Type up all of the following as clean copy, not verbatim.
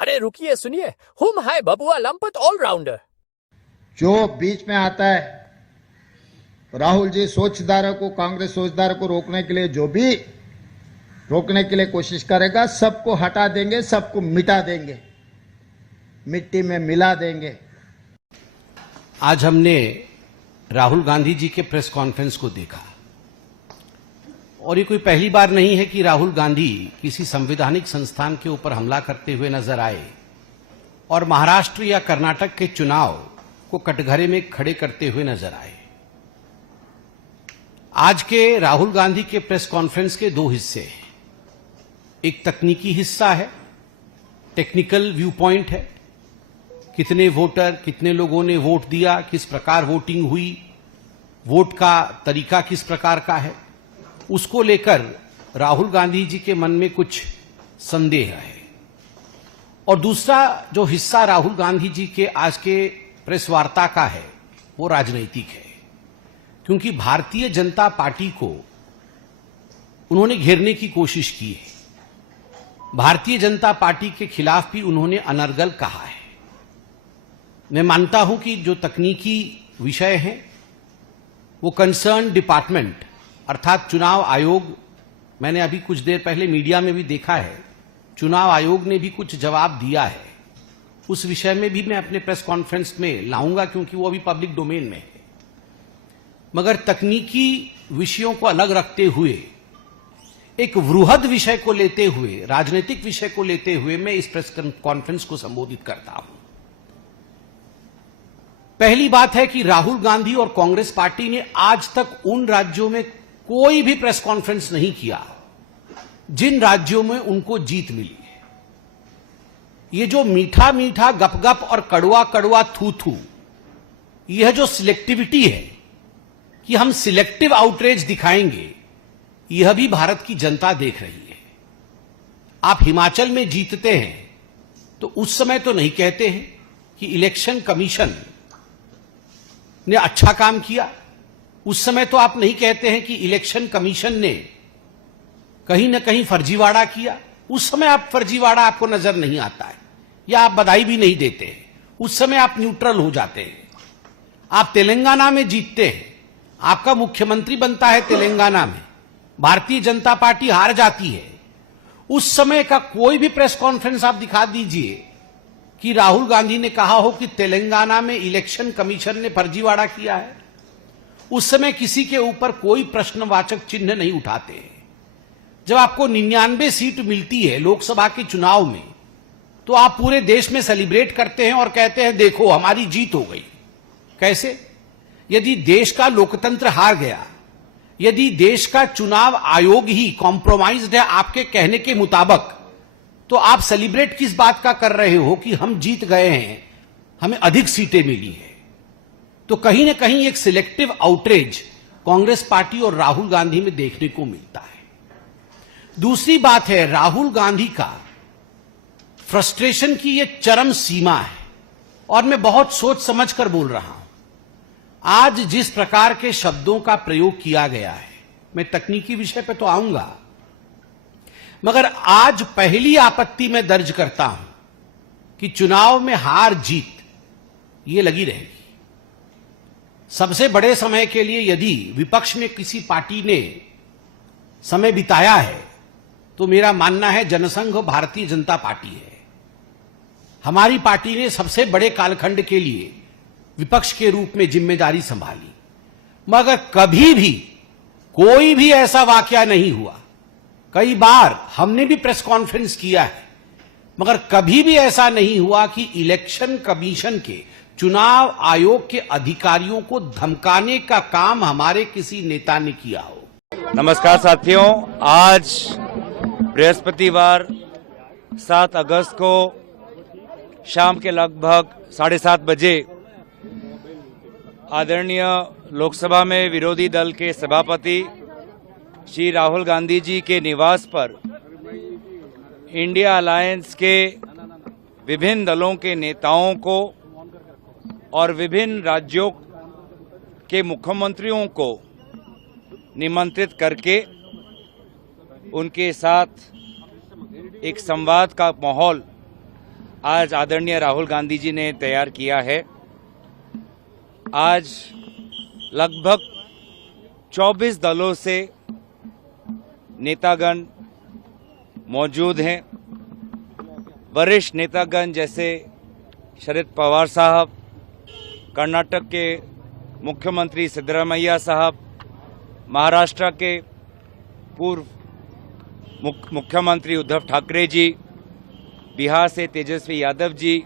अरे रुकिए सुनिए, हुम हाय बबुआ लंपत ऑलराउंडर। जो बीच में आता है राहुल जी सोचधारा को, कांग्रेस सोचधारा को रोकने के लिए जो भी रोकने के लिए कोशिश करेगा, सबको हटा देंगे, सबको मिटा देंगे, मिट्टी में मिला देंगे। आज हमने राहुल गांधी जी के प्रेस कॉन्फ्रेंस को देखा और ये कोई पहली बार नहीं है कि राहुल गांधी किसी संवैधानिक संस्थान के ऊपर हमला करते हुए नजर आए और महाराष्ट्र या कर्नाटक के चुनाव को कटघरे में खड़े करते हुए नजर आए। आज के राहुल गांधी के प्रेस कॉन्फ्रेंस के दो हिस्से हैं। एक तकनीकी हिस्सा है, टेक्निकल व्यू पॉइंट है, कितने वोटर, कितने लोगों ने वोट दिया, किस प्रकार वोटिंग हुई, वोट का तरीका किस प्रकार का है, उसको लेकर राहुल गांधी जी के मन में कुछ संदेह है। और दूसरा जो हिस्सा राहुल गांधी जी के आज के प्रेस वार्ता का है वो राजनीतिक है, क्योंकि भारतीय जनता पार्टी को उन्होंने घेरने की कोशिश की है। भारतीय जनता पार्टी के खिलाफ भी उन्होंने अनर्गल कहा है। मैं मानता हूं कि जो तकनीकी विषय है वो कंसर्न डिपार्टमेंट अर्थात चुनाव आयोग, मैंने अभी कुछ देर पहले मीडिया में भी देखा है, चुनाव आयोग ने भी कुछ जवाब दिया है। उस विषय में भी मैं अपने प्रेस कॉन्फ्रेंस में लाऊंगा क्योंकि वो अभी पब्लिक डोमेन में है। मगर तकनीकी विषयों को अलग रखते हुए एक वृहद विषय को लेते हुए, राजनीतिक विषय को लेते हुए मैं इस प्रेस कॉन्फ्रेंस को संबोधित करता हूं। पहली बात है कि राहुल गांधी और कांग्रेस पार्टी ने आज तक उन राज्यों में कोई भी प्रेस कॉन्फ्रेंस नहीं किया जिन राज्यों में उनको जीत मिली है। ये जो मीठा मीठा गपगप और कड़वा कड़वा थू थू, यह जो सिलेक्टिविटी है कि हम सिलेक्टिव आउटरीच दिखाएंगे, यह भी भारत की जनता देख रही है। आप हिमाचल में जीतते हैं तो उस समय तो नहीं कहते हैं कि इलेक्शन कमीशन ने अच्छा काम किया, उस समय तो आप नहीं कहते हैं कि इलेक्शन कमीशन ने कहीं ना कहीं फर्जीवाड़ा किया, उस समय आप फर्जीवाड़ा आपको नजर नहीं आता है या आप बधाई भी नहीं देते हैं, उस समय आप न्यूट्रल हो जाते हैं। आप तेलंगाना में जीतते हैं, आपका मुख्यमंत्री बनता है तेलंगाना में, भारतीय जनता पार्टी हार जाती है, उस समय का कोई भी प्रेस कॉन्फ्रेंस आप दिखा दीजिए कि राहुल गांधी ने कहा हो कि तेलंगाना में इलेक्शन कमीशन ने फर्जीवाड़ा किया है। उस समय किसी के ऊपर कोई प्रश्नवाचक चिन्ह नहीं उठाते हैं। जब आपको 99 सीट मिलती है लोकसभा के चुनाव में तो आप पूरे देश में सेलिब्रेट करते हैं और कहते हैं देखो हमारी जीत हो गई। कैसे? यदि देश का लोकतंत्र हार गया, यदि देश का चुनाव आयोग ही कॉम्प्रोमाइज्ड है आपके कहने के मुताबिक, तो आप सेलिब्रेट किस बात का कर रहे हो कि हम जीत गए हैं, हमें अधिक सीटें मिली है। तो कहीं ना कहीं एक सिलेक्टिव आउटरीच कांग्रेस पार्टी और राहुल गांधी में देखने को मिलता है। दूसरी बात है, राहुल गांधी का फ्रस्ट्रेशन की यह चरम सीमा है और मैं बहुत सोच समझकर बोल रहा हूं। आज जिस प्रकार के शब्दों का प्रयोग किया गया है, मैं तकनीकी विषय पर तो आऊंगा, मगर आज पहली आपत्ति में दर्ज करता हूं कि चुनाव में हार जीत ये लगी रहेगी। सबसे बड़े समय के लिए यदि विपक्ष में किसी पार्टी ने समय बिताया है तो मेरा मानना है जनसंघ भारतीय जनता पार्टी है। हमारी पार्टी ने सबसे बड़े कालखंड के लिए विपक्ष के रूप में जिम्मेदारी संभाली, मगर कभी भी कोई भी ऐसा वाकया नहीं हुआ। कई बार हमने भी प्रेस कॉन्फ्रेंस किया है, मगर कभी भी ऐसा नहीं हुआ कि इलेक्शन कमीशन के, चुनाव आयोग के अधिकारियों को धमकाने का काम हमारे किसी नेता ने किया हो। नमस्कार साथियों, आज बृहस्पतिवार 7 अगस्त को शाम के लगभग 7:30 बजे आदरणीय लोकसभा में विरोधी दल के सभापति श्री राहुल गांधी जी के निवास पर इंडिया अलायंस के विभिन्न दलों के नेताओं को और विभिन्न राज्यों के मुख्यमंत्रियों को निमंत्रित करके उनके साथ एक संवाद का माहौल आज आदरणीय राहुल गांधी जी ने तैयार किया है। आज लगभग 24 दलों से नेतागण मौजूद हैं। वरिष्ठ नेतागण जैसे शरद पवार साहब, कर्नाटक के मुख्यमंत्री सिद्धरामैया साहब, महाराष्ट्र के पूर्व मुख्यमंत्री उद्धव ठाकरे जी, बिहार से तेजस्वी यादव जी,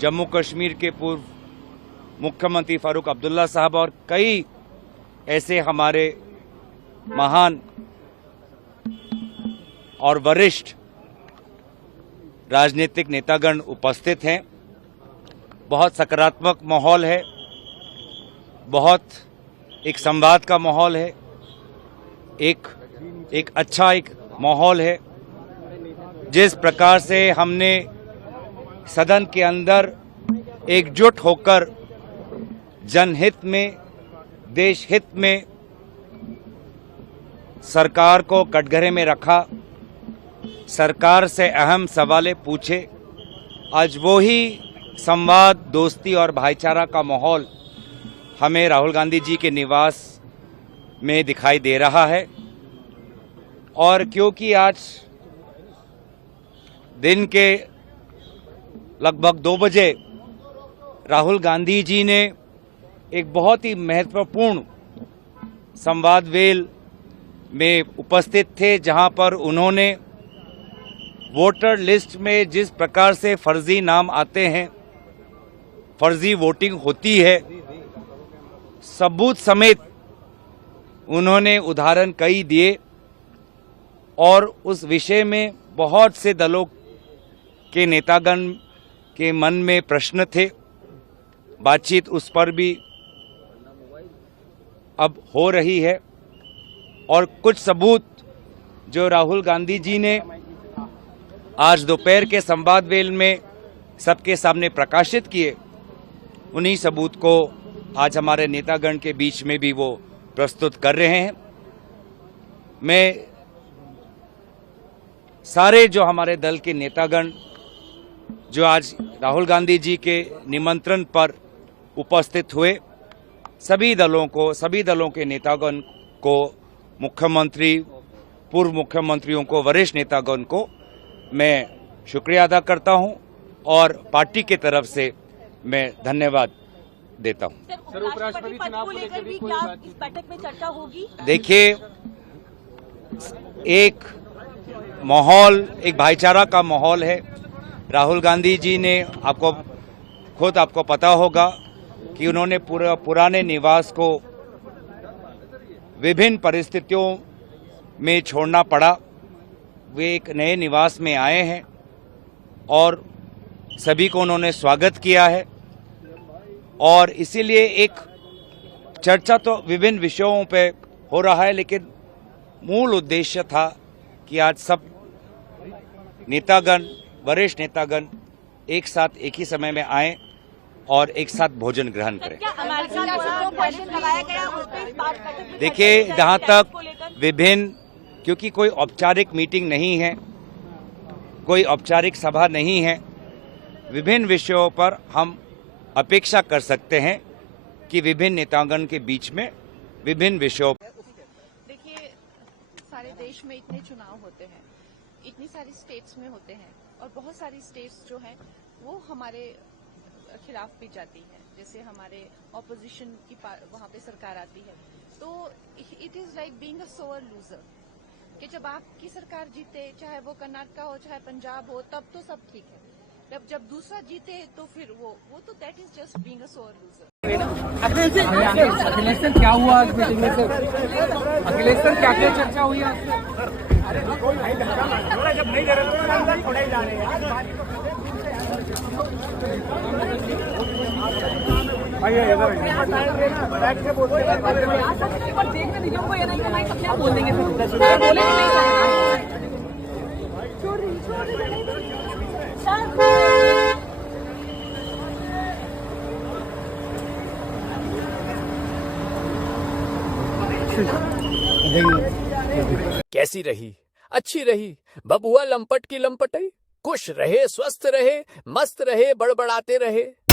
जम्मू कश्मीर के पूर्व मुख्यमंत्री फारूक अब्दुल्ला साहब और कई ऐसे हमारे महान और वरिष्ठ राजनीतिक नेतागण उपस्थित हैं। बहुत सकारात्मक माहौल है, बहुत एक संवाद का माहौल है, एक अच्छा एक माहौल है। जिस प्रकार से हमने सदन के अंदर एकजुट होकर जनहित में, देश हित में सरकार को कटघरे में रखा, सरकार से अहम सवालें पूछे, आज वो ही संवाद, दोस्ती और भाईचारा का माहौल हमें राहुल गांधी जी के निवास में दिखाई दे रहा है। और क्योंकि आज दिन के लगभग 2 बजे राहुल गांधी जी ने एक बहुत ही महत्वपूर्ण संवाद वेल में उपस्थित थे, जहां पर उन्होंने वोटर लिस्ट में जिस प्रकार से फर्जी नाम आते हैं, फर्जी वोटिंग होती है, सबूत समेत उन्होंने उदाहरण कई दिए और उस विषय में बहुत से दलों के नेतागण के मन में प्रश्न थे। बातचीत उस पर भी अब हो रही है और कुछ सबूत जो राहुल गांधी जी ने आज दोपहर के संवाद वेल में सबके सामने प्रकाशित किए, उन्हीं सबूत को आज हमारे नेतागण के बीच में भी वो प्रस्तुत कर रहे हैं। मैं सारे जो हमारे दल के नेतागण जो आज राहुल गांधी जी के निमंत्रण पर उपस्थित हुए, सभी दलों के नेतागण को, मुख्यमंत्री, पूर्व मुख्यमंत्रियों को, वरिष्ठ नेतागण को मैं शुक्रिया अदा करता हूं और पार्टी की तरफ से मैं धन्यवाद देता हूं। सर, उपराष्ट्रपति चुनाव को लेकर भी क्या इस बैठक में चर्चा होगी? देखिए, एक माहौल, एक भाईचारा का माहौल है। राहुल गांधी जी ने आपको पता होगा कि उन्होंने पुराने निवास को विभिन्न परिस्थितियों में छोड़ना पड़ा। वे एक नए निवास में आए हैं और सभी को उन्होंने स्वागत किया है और इसीलिए एक चर्चा तो विभिन्न विषयों पे हो रहा है, लेकिन मूल उद्देश्य था कि आज सब नेतागण, वरिष्ठ नेतागण एक साथ एक ही समय में आए और एक साथ भोजन ग्रहण करें। देखिए, जहां तक विभिन्न, क्योंकि कोई औपचारिक मीटिंग नहीं है, कोई औपचारिक सभा नहीं है, विभिन्न विषयों पर हम अपेक्षा कर सकते हैं कि विभिन्न नेतागण के बीच में विभिन्न विषयों। देखिए, सारे देश में इतने चुनाव होते हैं, इतनी सारी स्टेट्स में होते हैं और बहुत सारी स्टेट्स जो हैं वो हमारे खिलाफ भी जाती है। जैसे हमारे ऑपोजिशन की वहां पे सरकार आती है, तो it is like being a sore loser कि जब आपकी सरकार जीते, चाहे वो कर्नाटक हो चाहे पंजाब हो, तब तो सब ठीक है। जब दूसरा जीते तो फिर वो तो that is just being a sore loser. Akhilesh sir, क्या हुआ आज मीटिंग में सर? अखिलेश सर, क्या क्या चर्चा हुई आज? जब नहीं दे रहे थोड़ा ही जा रहे हैं। आइए इधर बैठ के बोलते हैं, पर देखने दीजिए उनको, ये नहीं करना है, सब बोल देंगे, बोले कैसी रही? अच्छी रही। बबुआ लंपट की लंपटई खुश रहे, स्वस्थ रहे, मस्त रहे, बड़बड़ाते रहे।